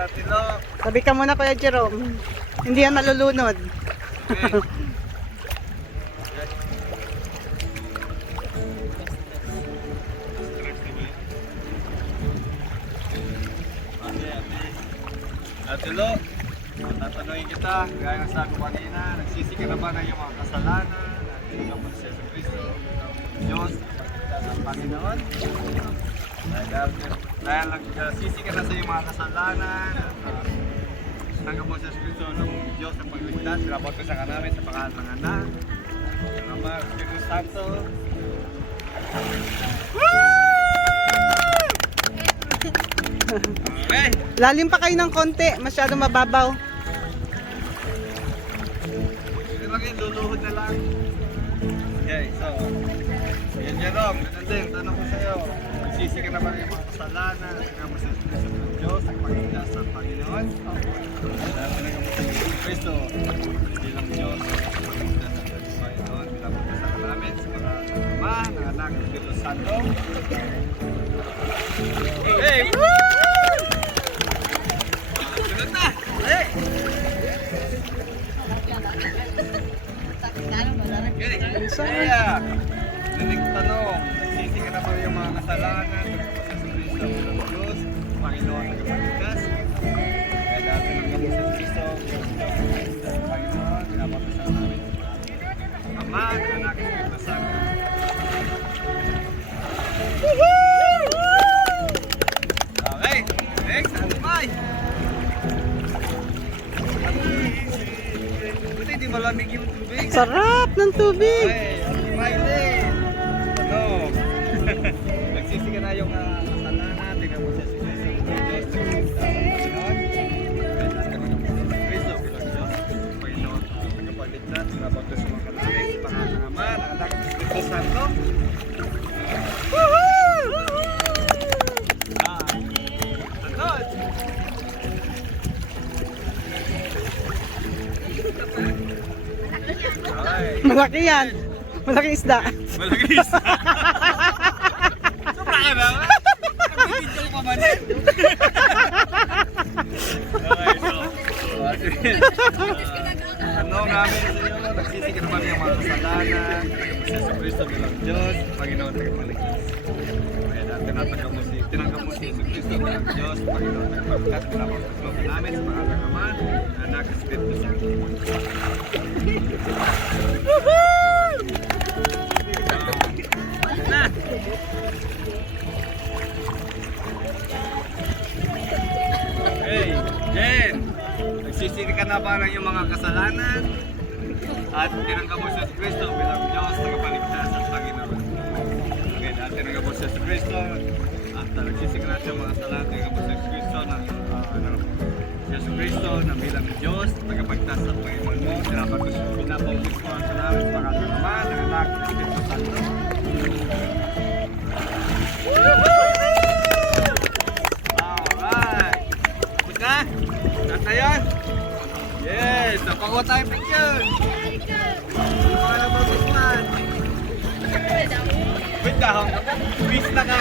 natin, lo. Sabi ka muna, Kuya Jerome. Hindi yan malulunod. Okay. Ate Lo, tatanungin kita, gaya ng sabi ko kanina, nagsisi ka na ba na yung mga kasalanan, at tinanggap si Yesu Cristo, Diyos, sa Panginoon? Dahil nagsisi ka na sa iyong mga kasalanan, at tinanggap mo si Yesu Cristo ng Diyos ang pagligtas, pinabot ko sa kanamin sa pangalan ng Anak, ng Ama, Espiritu Santo. Okay. Lalim pa kayo ng konti. Masyado mababaw. Lagi, luluhod na lang. Okay, so yan Jerome, ganun din, tanong ko sa'yo, nagsisi ka na ba ng mga kasalanan, tinanggap mo sa Espiritu ng Diyos, ang pagligtas sa Panginoon? Dahil tinanggap mo sa Espiritu Cristo, bilang Diyos, ang pagligtas sa Panginoon, pinabot ka sa kanamin, sa mga Ama, ng Anak, ng Espiritu Santo. Hey! Sunod na! Hey! Kaya, naling tanong, nagsisi ka na ba yung mga kasalanan, nagpapasya sa Kristo bilang Diyos, Panginoon ang kapalitas? Kaya dahil tinanggap mo sa Kristo, sa Panginoon, pinapapasya namin ang Ama, ng Anak, ng Espiritu Santo. Okay, next, Antimay! Buti di malamig yung tubig. Sarap ng tubig. Okay, Antimay din. Ano? Nagsisi ka na yung kasalanan, tingnan mo sa Kristo ng Diyos, sa Panginoon. Kaya tinanggap mo sa Kristo bilang Diyos, Panginoon, ang kapalitas, pinabot sa mga kanamin, sa pangalan ng Ama, ng Anak, ng Espiritu Santo. Sunod! Okay. Malaki yan. Malaking isda. Malagis. Sobra ka na. Nag-video pa man yan. Okay, so. Ano namin sa iyo, nagsisi ka naman yung mga kasalanan, si Yesu Cristo bilang Diyos, Panginoon at Kapalitas. Kaya dahil tinanggap mo si Yesu Cristo bilang Diyos, Panginoon at Kapalitas, pinapagpas mo ka namin sa mga Ama, Anak, Espiritu Santo. Na! Hey, Jen! Nagsisi ka na ba ng iyong mga kasalanan? At tinanggap mo si Yesu Cristo bilang Diyos, tagapagligtas at Panginoon. Okay, dahil tinanggap mo si Yesu Cristo, at nagsisi ka na sa mga kasalanan, tinanggap mo si Yesu Cristo si Yesu Cristo na bilang Diyos, tagapagligtas at Panginoon mo, pinapautis mo ang salamat sa pangalan ng Ama, ng Anak, ng Espiritu Santo. Alright! Tapos na? Lahat na yan? Yes! Napakuha tayo picture! Ano ka na ba, Busman? Wait ka, Peace na nga.